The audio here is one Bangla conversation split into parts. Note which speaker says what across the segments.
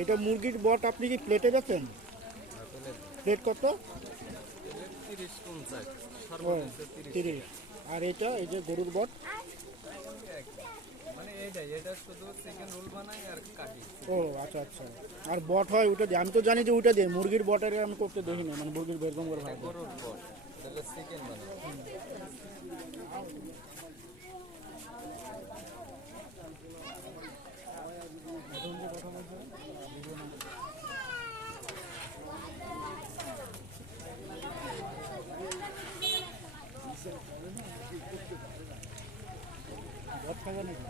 Speaker 1: এটা মুরগির বট আপনি কি প্লেটে গেছেন প্লেট কত?
Speaker 2: তিরিশ।
Speaker 1: আর এটা এই যে গরুর বট?
Speaker 2: শুধু চিকেন রোল বানাই আর কাটি।
Speaker 1: ও আচ্ছা আচ্ছা। আর বট হয় ওটা দিয়ে? আমি তো জানি যে ওইটা দিয়ে। মুরগির বটের আমি করতে দেখি না মানে মুরগির বেরকম করে ভালো
Speaker 2: গরুর পর তাহলে চিকেন বানাই
Speaker 1: বট খাবে নাকি?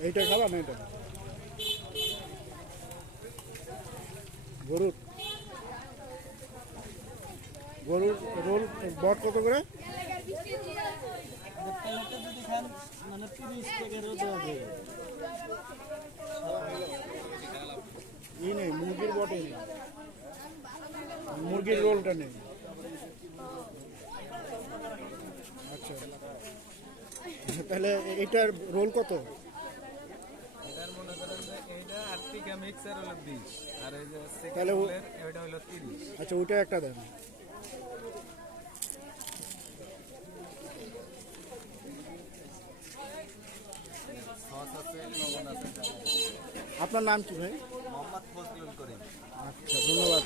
Speaker 1: এইটা খাবা না এটা গরুর? গরুর রোল বট কত করে? ই নেই মুরগির বটে নেই মুরগির রোলটা নেই। আচ্ছা। তাহলে এটার রোল কত? তাহলে আচ্ছা ওইটা একটা দেন। আপনার নাম কি ভাই?
Speaker 2: মোহাম্মদ ফজলুল করিম।
Speaker 1: আচ্ছা ধন্যবাদ।